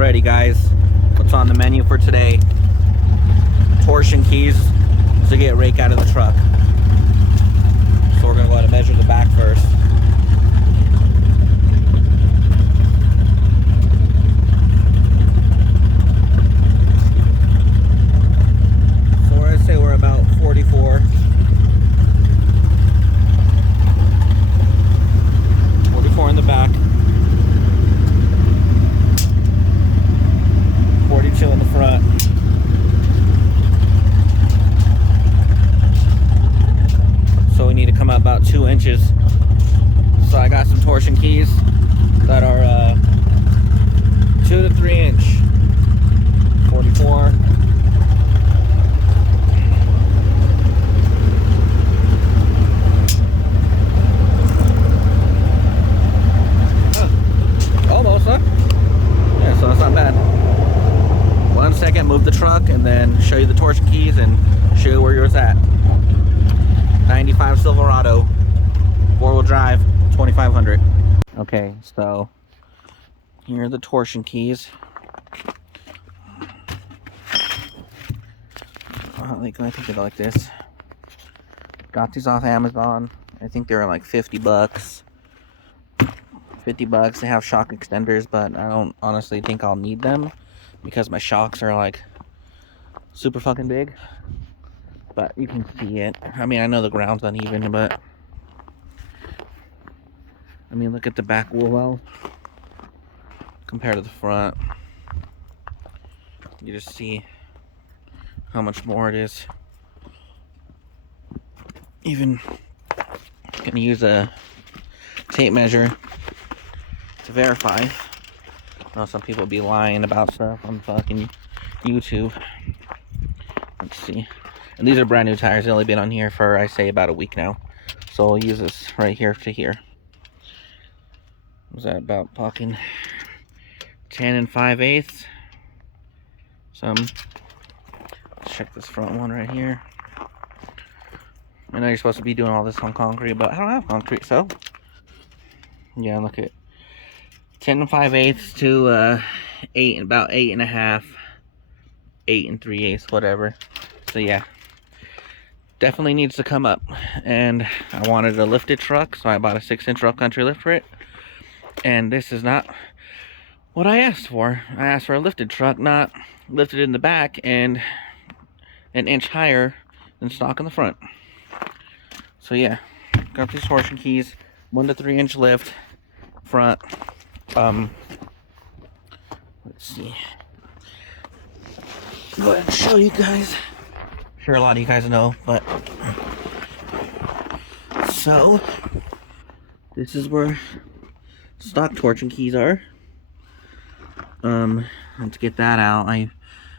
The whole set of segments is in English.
Alrighty guys, what's on the menu for today? Torsion keys to get rake out of the truck. So we're gonna go ahead and measure the back first. So I'd say we're about 44. 44 in the back. 42 in the front. So we need to come up about 2 inches. So I got some torsion keys that are 2 to 3 inch. 44. Almost, huh? Yeah, so that's not bad. 1 second, move the truck, and then show you the torsion keys and show you where yours at. 95 Silverado, 4-wheel drive, 2500. Okay, so here are the torsion keys. I think they're like this. Got these off Amazon. I think they were like 50 bucks. 50 bucks. They have shock extenders, but I don't honestly think I'll need them because my shocks are like super fucking big. But you can see it. I mean, I know the ground's uneven, but I mean, look at the back wheel well compared to the front. You just see how much more it is. Even gonna use a tape measure to verify. I know some people be lying about stuff on fucking YouTube. Let's see. And these are brand new tires. They've only been on here for, I say, about a week now. So I'll use this right here to here. Was that about fucking 10 5/8? Let's check this front one right here. I know you're supposed to be doing all this on concrete, but I don't have concrete, so yeah, look at 10 5/8 to about 8 1/2, 8 3/8, whatever. So yeah, definitely needs to come up. And I wanted a lifted truck, so I bought a 6-inch rough country lift for it. And this is not what I asked for. I asked for a lifted truck, not lifted in the back and an inch higher than stock in the front. So yeah, got these torsion keys, 1 to 3 inch lift front. Let's see. Go ahead and show you guys. I'm sure a lot of you guys know, but so this is where stock torsion keys are. And to get that out, I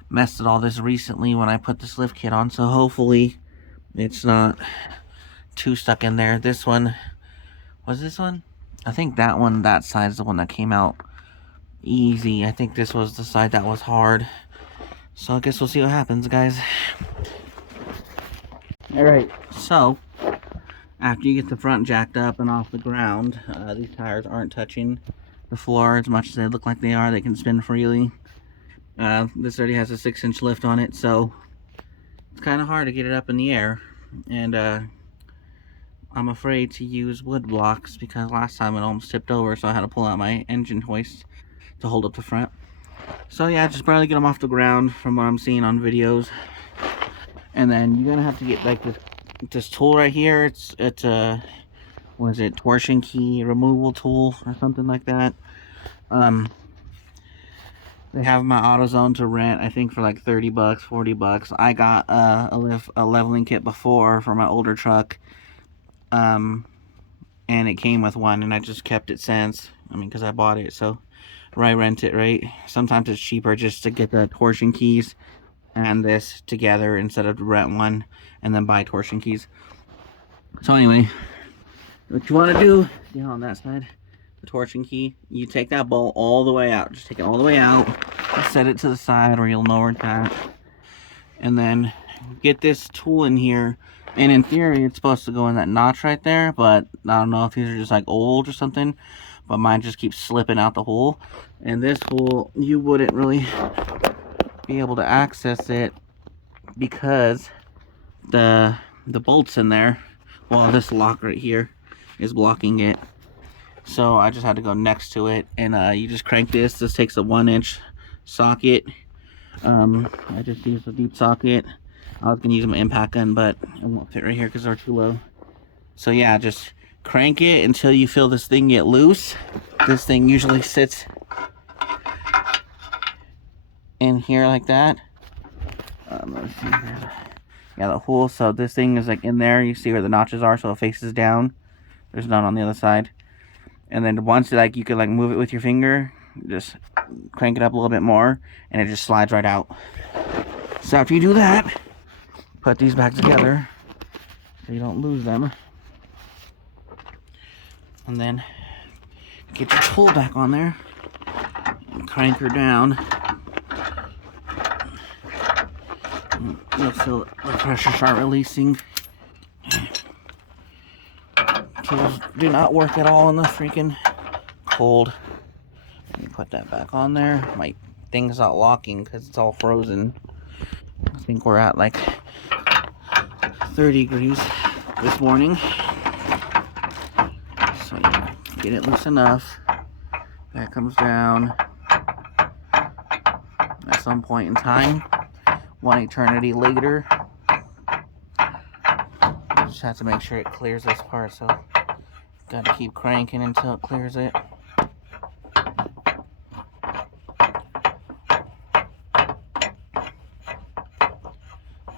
messed all this recently when I put this lift kit on, so hopefully it's not too stuck in there. This one was this one? I think that one, that side is the one that came out easy. I think this was the side that was hard. So I guess we'll see what happens, guys. Alright, so after you get the front jacked up and off the ground, these tires aren't touching the floor as much as they look like they are. They can spin freely. This already has a 6-inch lift on it, so it's kind of hard to get it up in the air. And I'm afraid to use wood blocks because last time it almost tipped over, so I had to pull out my engine hoist to hold up the front. So yeah, just barely get them off the ground from what I'm seeing on videos. And then you're gonna have to get like this tool right here. It's a, what is it, torsion key removal tool or something like that. They have my AutoZone to rent, I think for like 30 bucks, 40 bucks. I got a leveling kit before for my older truck. And it came with one, and I just kept it since. I mean, because I bought it, so or I rent it, right? Sometimes it's cheaper just to get the torsion keys and this together instead of rent one and then buy torsion keys. So anyway, what you want to do, you know, on that side, the torsion key, you take that bolt all the way out. Just take it all the way out, set it to the side where you'll know where it's at, and then get this tool in here. And in theory, it's supposed to go in that notch right there, but I don't know if these are just like old or something. but mine just keeps slipping out the hole. And this hole, you wouldn't really be able to access it because the bolts in there, well, this lock right here is blocking it. So I just had to go next to it, and you just crank this. This takes a 1-inch socket. I just used a deep socket. I was gonna use my impact gun, but it won't fit right here because they're too low. So yeah, just crank it until you feel this thing get loose. This thing usually sits in here like that. Let's see here. Yeah, the hole. So this thing is like in there. You see where the notches are, so it faces down. There's none on the other side. And then once like you can like move it with your finger, just crank it up a little bit more, and it just slides right out. So after you do that, put these back together so you don't lose them. And then get your tool back on there and crank her down. And you'll feel the pressure start releasing. Tools do not work at all in the freaking cold. Let me put that back on there. My thing's not locking because it's all frozen. I think we're at like 30 degrees this morning. So yeah, get it loose enough. That comes down at some point in time. One eternity later. Just have to make sure it clears this part, so gotta keep cranking until it clears it.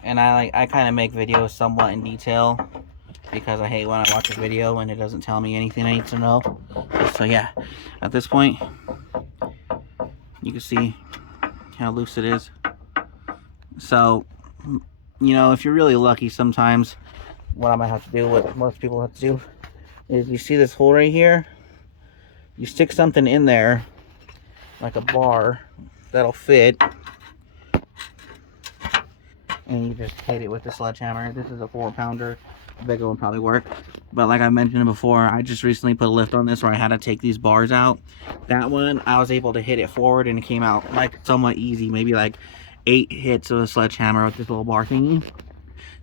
And I kind of make videos somewhat in detail because I hate when I watch a video and it doesn't tell me anything I need to know. So yeah, at this point, you can see how loose it is. So, you know, if you're really lucky, sometimes what I might have to do, what most people have to do, is you see this hole right here, you stick something in there, like a bar, that'll fit, and you just hit it with the sledgehammer. This is a 4-pounder. A bigger one probably work. But like I mentioned before, I just recently put a lift on this where I had to take these bars out. That one, I was able to hit it forward and it came out like somewhat easy. Maybe like 8 hits of a sledgehammer with this little bar thingy.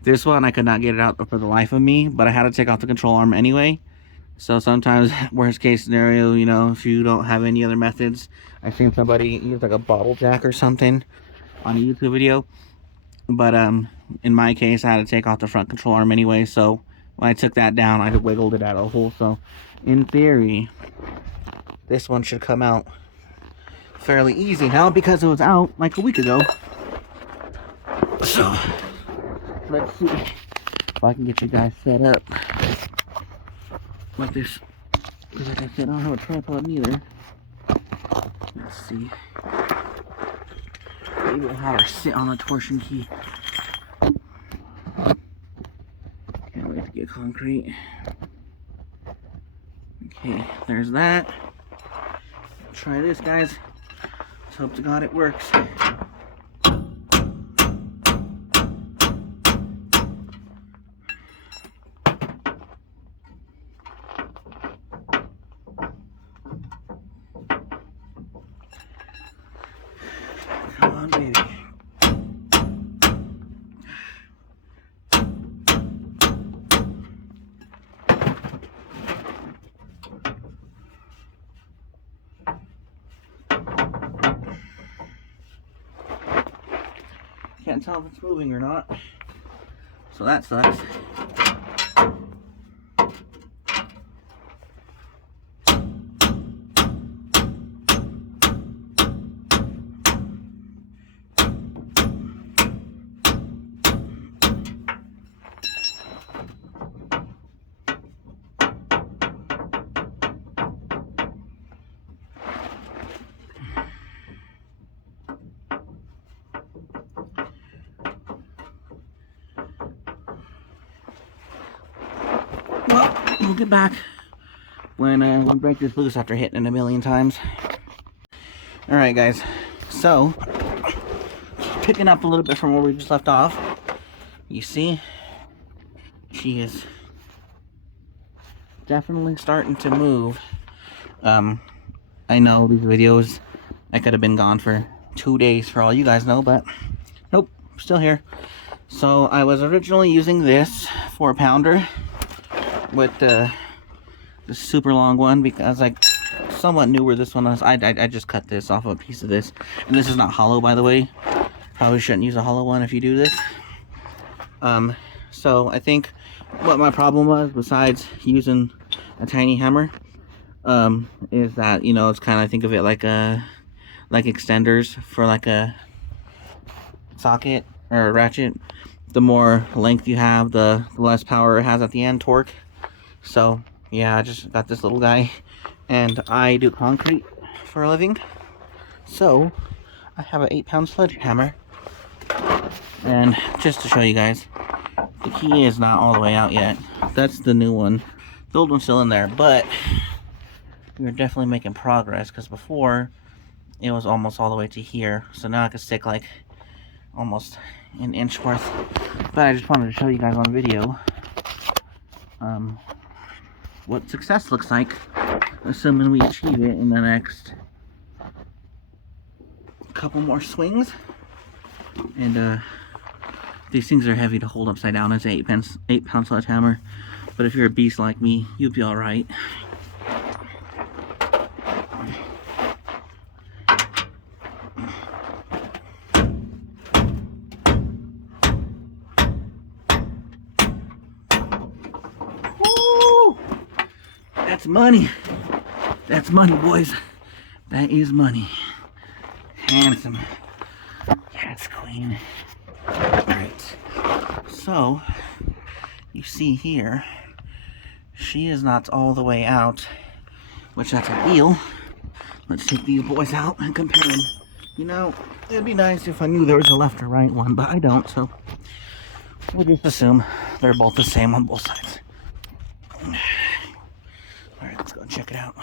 This one, I could not get it out for the life of me, but I had to take off the control arm anyway. So sometimes, worst case scenario, you know, if you don't have any other methods, I've seen somebody use like a bottle jack or something on a YouTube video. But in my case, I had to take off the front control arm anyway. So when I took that down, I wiggled it out of the hole. So in theory, this one should come out fairly easy now because it was out like a week ago. So let's see if I can get you guys set up with this. Because like I said, I don't have a tripod neither. Let's see. Maybe we'll have her sit on the torsion key. Can't wait to get concrete. Okay, there's that. Try this, guys. Let's hope to God it works. Come on, baby. Can't tell if it's moving or not, so that sucks. Well, we'll get back when we break this loose after hitting it a million times. Alright guys, so picking up a little bit from where we just left off, you see she is definitely starting to move I know these videos, I could have been gone for 2 days for all you guys know, but nope, still here. So I was originally using this 4-pounder with the super long one because I somewhat knew where this one was. I just cut this off of a piece of this, and this is not hollow, by the way. Probably shouldn't use a hollow one if you do this. So I think what my problem was, besides using a tiny hammer, is that, you know, it's kind of, think of it like extenders for like a socket or a ratchet. The more length you have, the less power it has at the end, torque. So yeah, I just got this little guy, and I do concrete for a living, so I have an 8-pound sledgehammer. And just to show you guys, the key is not all the way out yet. That's the new one. The old one's still in there, but we're definitely making progress, because before it was almost all the way to here. So now I can stick like almost an inch worth. But I just wanted to show you guys on video what success looks like, assuming we achieve it in the next couple more swings. And these things are heavy to hold upside down. It's an 8-pound sledgehammer, but if you're a beast like me, you'll be all right. Woo! That's money. That's money, boys. That is money. Handsome. Yes, queen. Alright. So, you see here, she is not all the way out, which that's ideal. Let's take these boys out and compare them. You know, it'd be nice if I knew there was a left or right one, but I don't, so we'll just assume they're both the same on both sides. Alright, let's go check it out.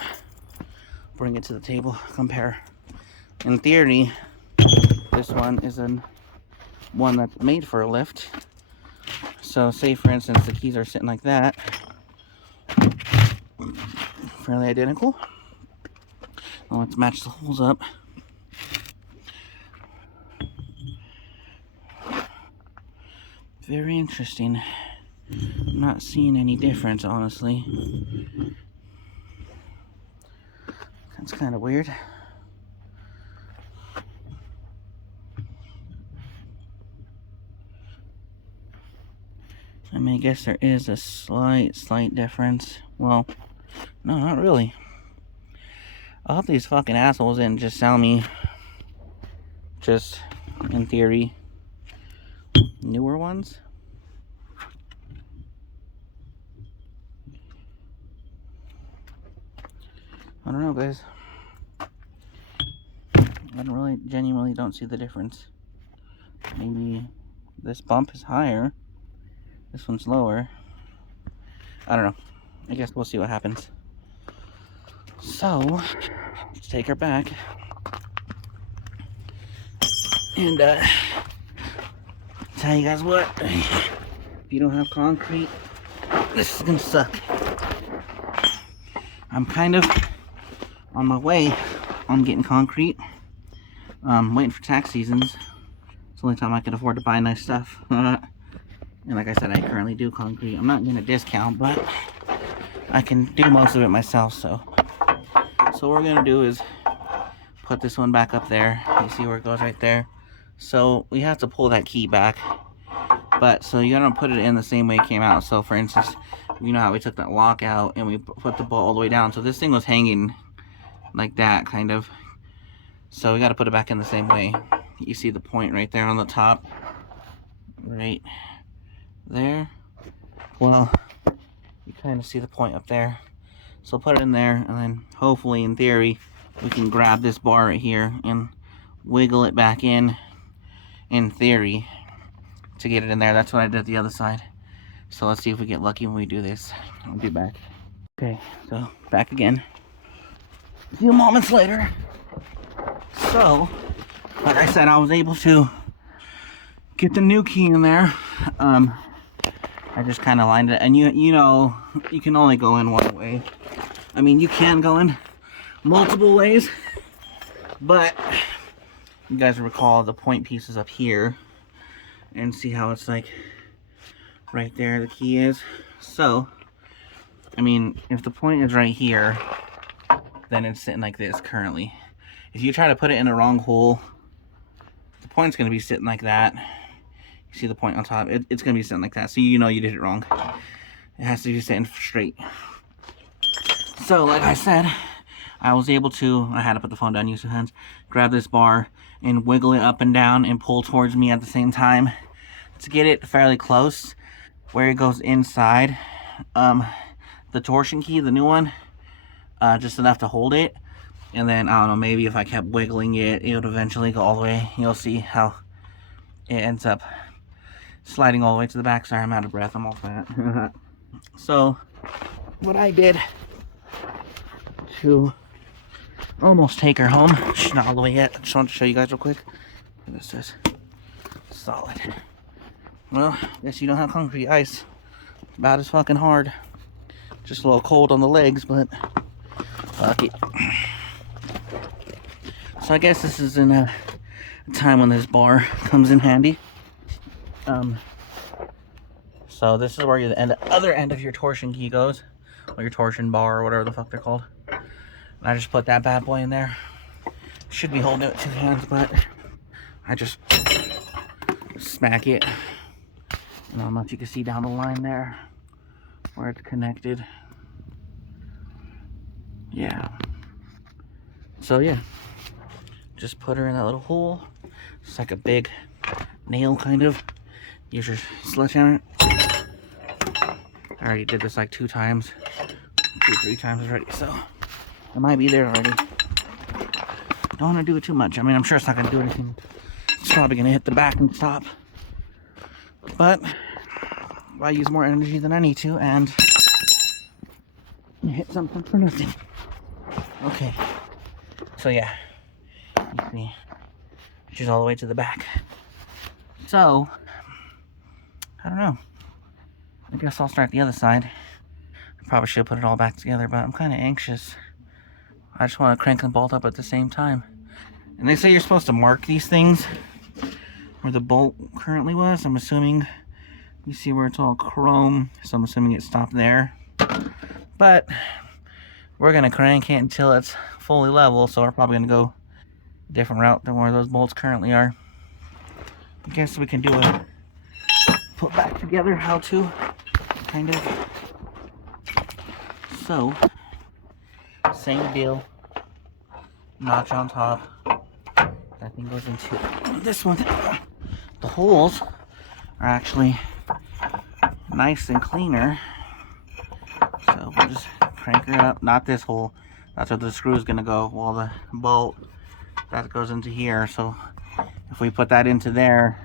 Bring it to the table, compare. In theory, this one is one that's made for a lift. So say for instance the keys are sitting like that, fairly identical. Now let's match the holes up. Very interesting. I'm not seeing any difference, honestly. That's kind of weird. I mean, I guess there is a slight difference. Well, no, not really. I hope these fucking assholes didn't just sell me, just in theory, newer ones. I don't know, guys. I genuinely don't see the difference. Maybe this bump is higher. This one's lower. I don't know. I guess we'll see what happens. So, let's take her back. And, tell you guys what. If you don't have concrete, this is gonna suck. I'm kind of on my way on getting concrete. Waiting for tax seasons. It's the only time I can afford to buy nice stuff. And like I said, I currently do concrete. I'm not getting a discount, but I can do most of it myself. So what we're gonna do is put this one back up there. You see where it goes right there? So we have to pull that key back. But so you're gonna put it in the same way it came out. So for instance, you know how we took that lock out and we put the bolt all the way down. So this thing was hanging like that, kind of. So we got to put it back in the same way. You see the point right there on the top, right there. Well, you kind of see the point up there. So put it in there, and then hopefully, in theory, we can grab this bar right here and wiggle it back in theory, to get it in there. That's what I did the other side. So let's see if we get lucky when we do this. I'll be back. Okay, so back again. A few moments later. So, like I said, I was able to get the new key in there. I just kind of lined it, and you know, you can only go in one way. I mean, you can go in multiple ways. But you guys recall the point piece is up here, and see how it's like right there the key is. So I mean, if the point is right here, then it's sitting like this currently. If you try to put it in the wrong hole, the point's going to be sitting like that. You see the point on top? It's going to be sitting like that, so you know you did it wrong. It has to be sitting straight. So like I said, I was able to, I had to put the phone down, use two hands, grab this bar and wiggle it up and down and pull towards me at the same time to get it fairly close where it goes inside the torsion key, the new one, just enough to hold it. And then I don't know, maybe if I kept wiggling it, it would eventually go all the way. You'll see how it ends up sliding all the way to the back. Sorry, I'm out of breath, I'm all fat. So what I did to almost take her home, she's not all the way yet, I just wanted to show you guys real quick. This is solid. Well, guess you don't have concrete ice. About as fucking hard. Just a little cold on the legs, but fuck it. So I guess this is in a time when this bar comes in handy. So this is where the other end of your torsion key goes, or your torsion bar, or whatever the fuck they're called. And I just put that bad boy in there. Should be holding it with two hands, but I just smack it. I don't know if you can see down the line there where it's connected. Yeah. So yeah, just put her in that little hole. It's like a big nail, kind of. Use your sledgehammer. I already did this like 2 times, 2-3 times already, so it might be there already. Don't want to do it too much. I mean, I'm sure it's not going to do anything. It's probably going to hit the back and stop. But I use more energy than I need to, and hit something for nothing. Okay. So yeah, you see, she's all the way to the back. So I don't know. I guess I'll start the other side. I probably should put it all back together, but I'm kind of anxious. I just want to crank and bolt up at the same time. And they say you're supposed to mark these things where the bolt currently was. I'm assuming you see where it's all chrome, so I'm assuming it stopped there. But we're gonna crank it until it's fully level, so we're probably gonna go a different route than where those bolts currently are. I guess we can do a put back together how to, kind of. So same deal, notch on top. That thing goes into this one. The holes are actually nice and cleaner, so we'll just crank her up. Not this hole, that's where the screw is gonna go. Well, the bolt that goes into here, so if we put that into there,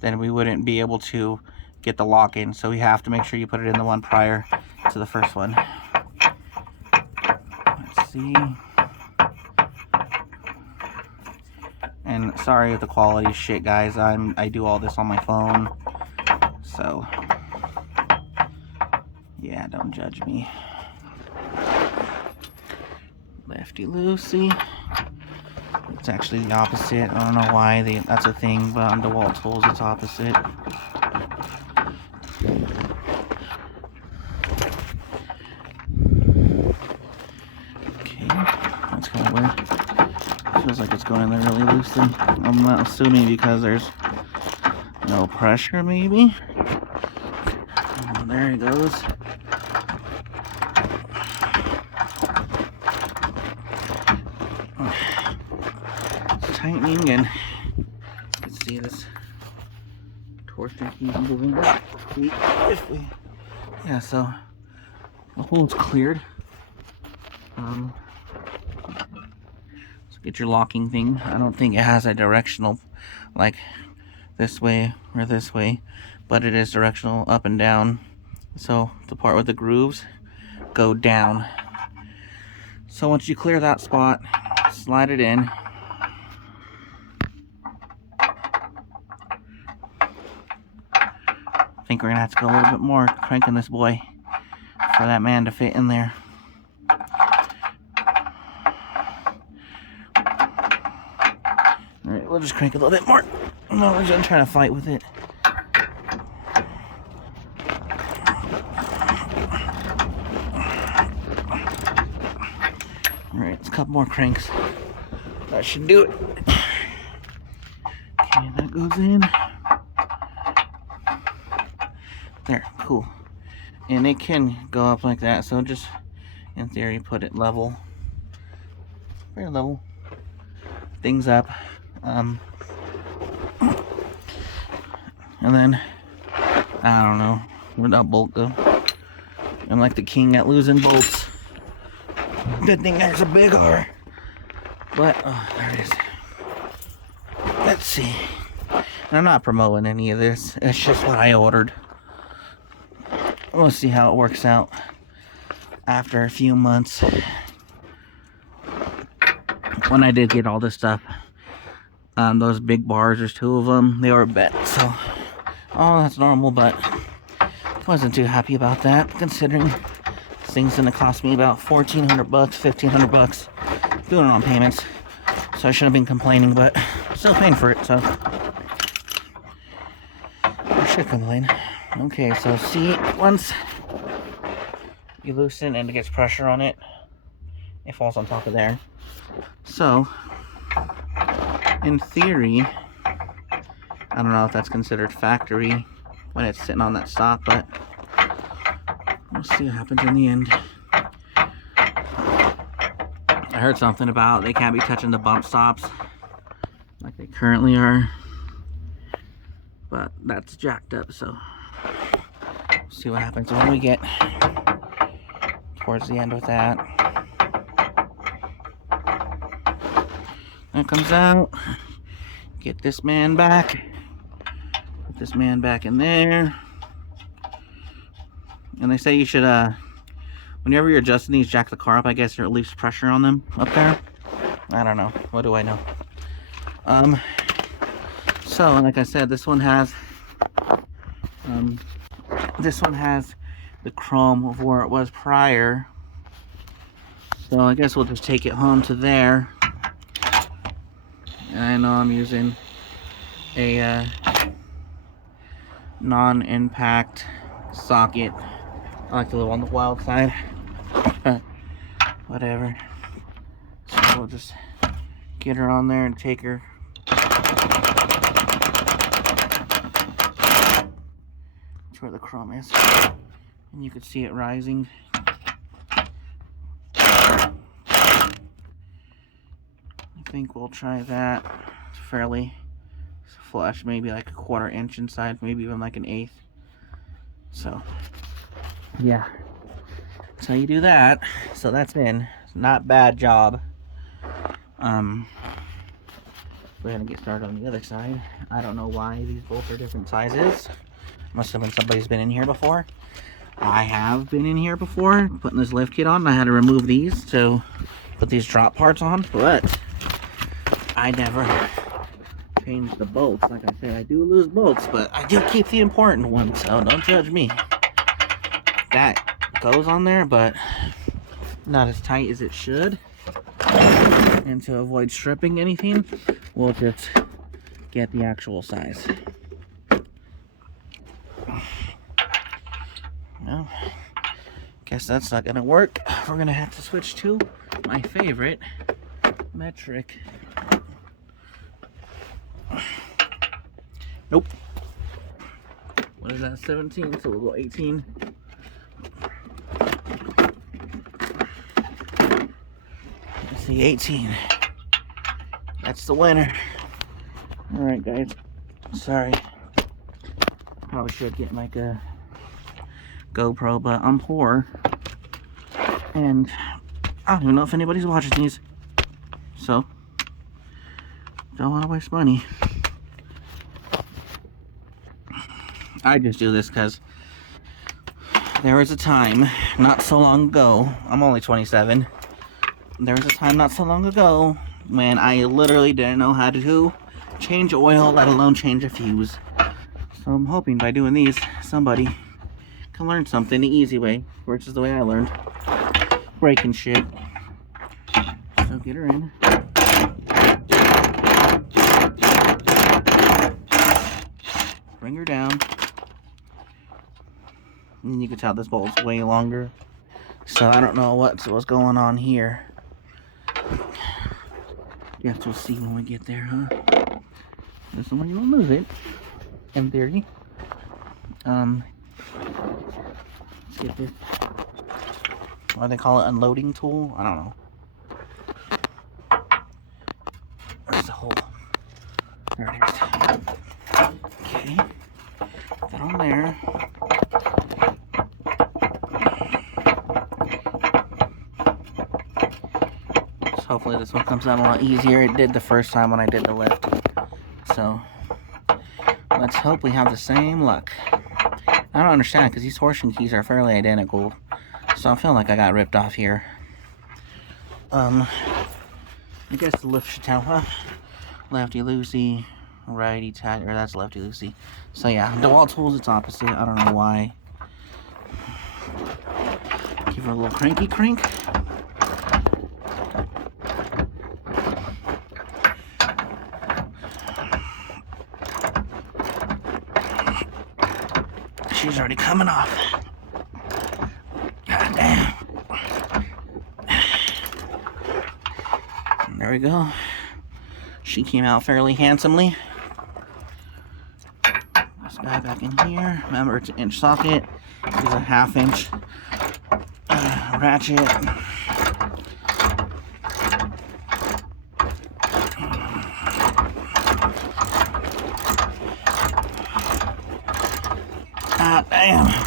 then we wouldn't be able to get the lock in, so we have to make sure you put it in the one prior to the first one. Let's see. And sorry if the quality is shit, guys. I do all this on my phone, so yeah, don't judge me. Lefty loosey. It's actually the opposite. I don't know why that's a thing, but on DeWalt tools it's opposite. Okay, that's kind of weird. Feels like it's going in there really loosely. I'm not assuming because there's no pressure, maybe. Oh, there he goes. It's tightening, and you can see this torsion key moving back. Yeah, so the hole's cleared. Get your locking thing. I don't think it has a directional, like this way or this way, but it is directional up and down. So the part with the grooves go down. So once you clear that spot, slide it in. I think we're gonna have to go a little bit more cranking this boy for that man to fit in there. we'll just crank a little bit more. No, we're just trying to fight with it. Alright, it's a couple more cranks. That should do it. Okay, that goes in. There, cool. And it can go up like that, so just in theory put it level. Very level. Things up. And then I don't know. Where'd that bolt go? I'm like the king at losing bolts. Good thing there's a big R. But oh, there it is. Let's see. And I'm not promoting any of this. It's just what I ordered. We'll see how it works out after a few months. When I did get all this stuff, those big bars, there's 2 of them, they were bent, so oh, that's normal, but wasn't too happy about that, considering this thing's gonna cost me about $1,400, $1,500 doing it on payments. So I shouldn't have been complaining, but still paying for it, so I should complain. Okay, so see, once you loosen and it gets pressure on it, it falls on top of there. So, in theory, I don't know if that's considered factory when it's sitting on that stop, but we'll see what happens in the end. I heard something about they can't be touching the bump stops like they currently are, but that's jacked up, so see what happens when we get towards the end with that. That comes out. Get this man back. Put this man back in there. And they say you should, whenever you're adjusting these, jack the car up. I guess there leaves pressure on them up there. I don't know. What do I know? So, like I said, this one has the chrome of where it was prior. So I guess we'll just take it home to there. And I know I'm using a non-impact socket. I like to live on the wild side. Whatever. So we'll just get her on there and take her. That's where the chrome is. And you can see it rising. I think we'll try that. It's fairly flush, maybe like a 1/4 inch inside, maybe even like an 1/8. So, yeah. That's how you do that. So that's in. Not bad job. We're gonna get started on the other side. I don't know why these bolts are different sizes. Must have been somebody's been in here before. I have been in here before putting this lift kit on. I had to remove these to put these drop parts on, but I never changed the bolts. Like I said, I do lose bolts, but I do keep the important ones, so don't judge me. That goes on there, but not as tight as it should. And to avoid stripping anything, we'll just get the actual size. Well, guess that's not gonna work. We're gonna have to switch to my favorite metric. Nope. What is that? 17, so we'll go 18. Let's see, 18. That's the winner. Alright, guys. Sorry. Probably should get like a GoPro, but I'm poor. And I don't even know if anybody's watching these. So, don't want to waste money. I just do this because there was a time not so long ago, I'm only 27, there was a time not so long ago when I literally didn't know how to change oil, let alone change a fuse. So I'm hoping by doing these, somebody can learn something the easy way, which is the way I learned. Breaking shit. So get her in. bring her down. And you can tell this bolt's way longer. So I don't know what's going on here. You have to see when we get there, huh? This one you won't lose it, in theory. Let's get this. What do they call it? Unloading tool? I don't know. Where's the hole? There it is. Okay. Put that on there. So hopefully this one comes out a lot easier. It did the first time when I did the lift. So let's hope we have the same luck. I don't understand because these torsion keys are fairly identical. So I'm feeling like I got ripped off here. I guess the lift should tell, huh? Lefty loosey, righty tight, or that's lefty loosey. So yeah, DeWalt tools, it's opposite. I don't know why. Give her a little cranky crank. She's already coming off. God damn. There we go. She came out fairly handsomely. This guy back in here. Remember, it's an inch socket. It's a 1/2 inch ratchet. Ah, damn.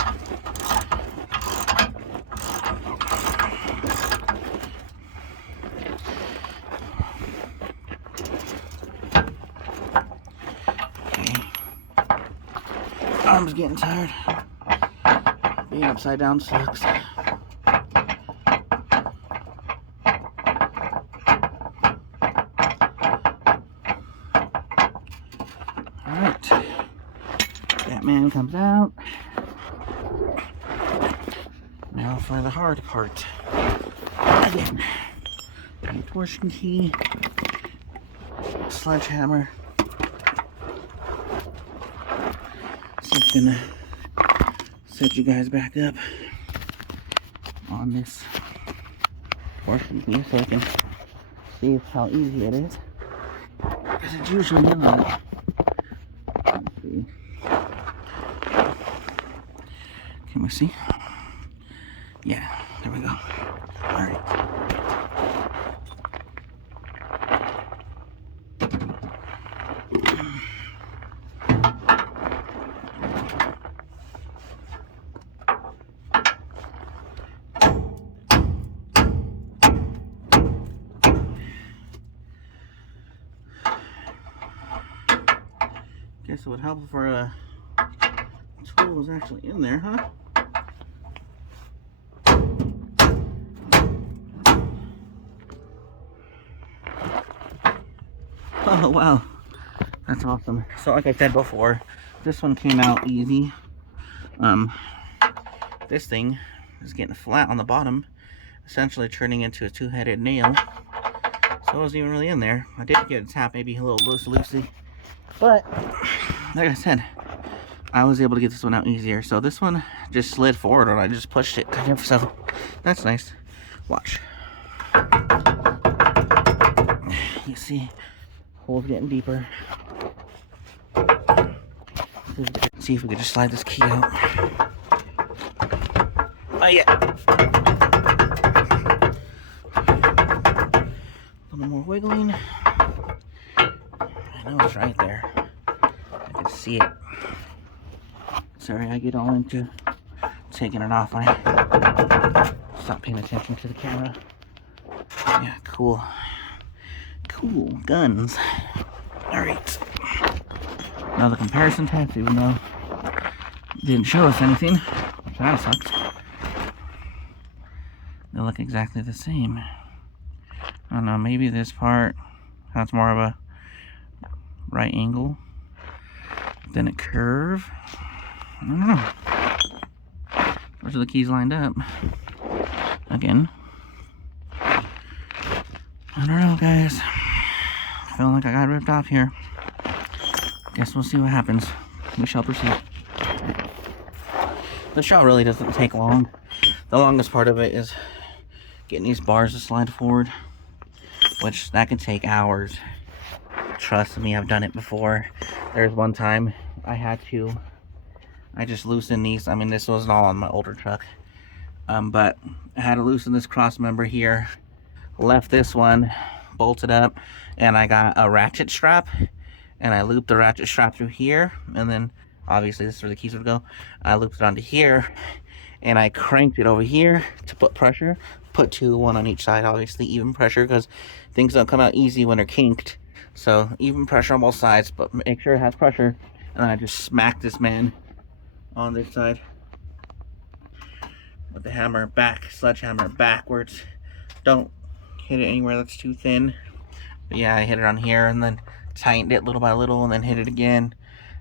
Arm's getting tired. Being upside down sucks. Alright. Batman comes out. Now for the hard part. Again. Torsion key. Sledgehammer. Just gonna set you guys back up on this portion here so I can see how easy it is. Because it's usually not. Let's see. Can we see? Yeah, there we go. Alright. Guess it would help if our tool was actually in there, huh? Oh wow, that's awesome. So like I said before, this one came out easy. This thing is getting flat on the bottom, essentially turning into a two-headed nail. So it wasn't even really in there. I did get a tap, maybe a little loosey, but like I said, I was able to get this one out easier. So this one just slid forward and I just pushed it. So that's nice. Watch. You see, hole's getting deeper. See if we could just slide this key out. Oh yeah. A little more wiggling. I know it's right there. I can see it. Sorry, I get all into taking it off. I stop paying attention to the camera. Yeah, cool. Cool guns. Alright. Now the comparison test, even though it didn't show us anything, which that sucks. They look exactly the same. I don't know, maybe this part has more of a right angle than a curve. I don't know. Those are the keys lined up. Again. I don't know, guys. I feel like I got ripped off here. Guess we'll see what happens. we shall proceed. The shot really doesn't take long. The longest part of it is getting these bars to slide forward, which that can take hours. Trust me, I've done it before. There's one time I just loosened these. I mean, this wasn't all on my older truck, but I had to loosen this cross member here, left this one bolted up, and I got a ratchet strap, and I looped the ratchet strap through here, and then obviously this is where the keys would go. I looped it onto here, and I cranked it over here to put pressure. Put two, one on each side, obviously even pressure, because things don't come out easy when they're kinked. So even pressure on both sides, but make sure it has pressure. And then I just smacked this man on this side with the hammer sledgehammer backwards. Don't hit it anywhere that's too thin. But yeah, I hit it on here and then tightened it little by little, and then hit it again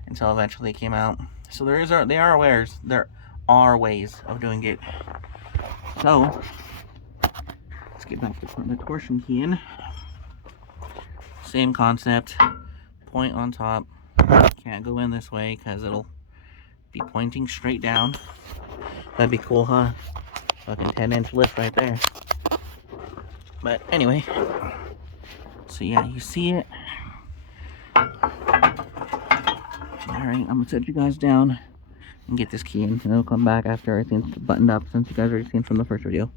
until eventually it came out. So there are ways of doing it. So let's get back to putting the torsion key in. Same concept, point on top. Can't go in this way because it'll be pointing straight down. That'd be cool, huh? Fucking 10-inch lift right there. But anyway, so yeah, you see it. Alright, I'm gonna set you guys down and get this key in, and it'll come back after everything's buttoned up, since you guys already seen from the first video.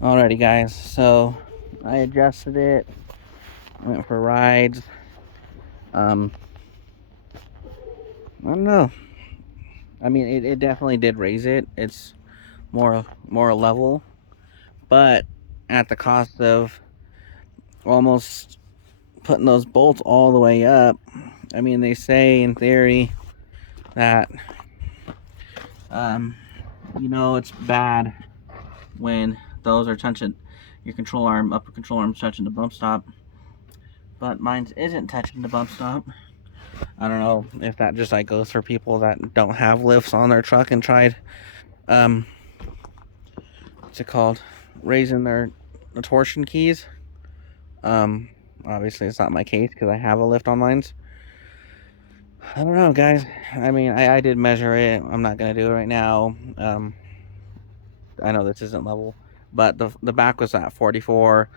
Alrighty guys, so I adjusted it, went for rides. I don't know. I mean, it definitely did raise it. It's more level, but at the cost of almost putting those bolts all the way up. I mean, they say in theory that you know, it's bad when those are touching your control arm, upper control arm touching the bump stop, but mine isn't touching the bump stop. I don't know if that just like goes for people that don't have lifts on their truck and tried what's it called, raising the torsion keys. Obviously it's not my case because I have a lift on mines. I don't know, guys. I mean, I did measure it. I'm not gonna do it right now. I know this isn't level, but the back was at 44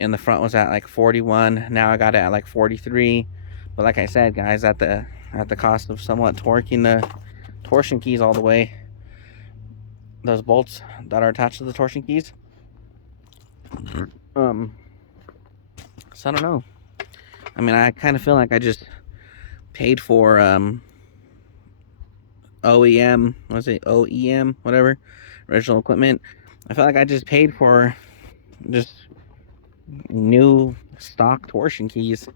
and the front was at like 41. Now I got it at like 43. But like I said, guys, at the cost of somewhat torquing the torsion keys all the way, those bolts that are attached to the torsion keys. So I don't know. I mean, I kind of feel like I just paid for OEM, what's it, OEM, whatever, original equipment. I feel like I just paid for just new stock torsion keys.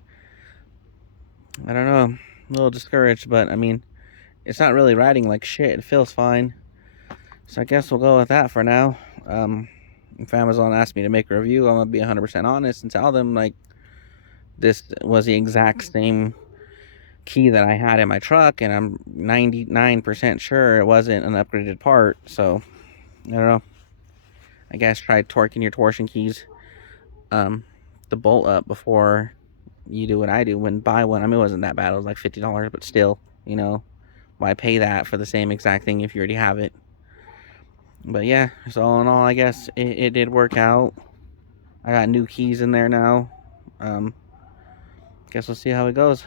I don't know, I'm a little discouraged, but I mean, it's not really riding like shit. It feels fine. So I guess we'll go with that for now. If Amazon asks me to make a review, I'm gonna be 100% honest and tell them like this was the exact same key that I had in my truck, and I'm 99% sure it wasn't an upgraded part. So I don't know, I guess try torquing your torsion keys, the bolt up before you do what I do when buy one. I mean, it wasn't that bad, it was like $50, but still, you know, why pay that for the same exact thing if you already have it? But yeah, so all in all, I guess it did work out. I got new keys in there now. Guess we'll see how it goes.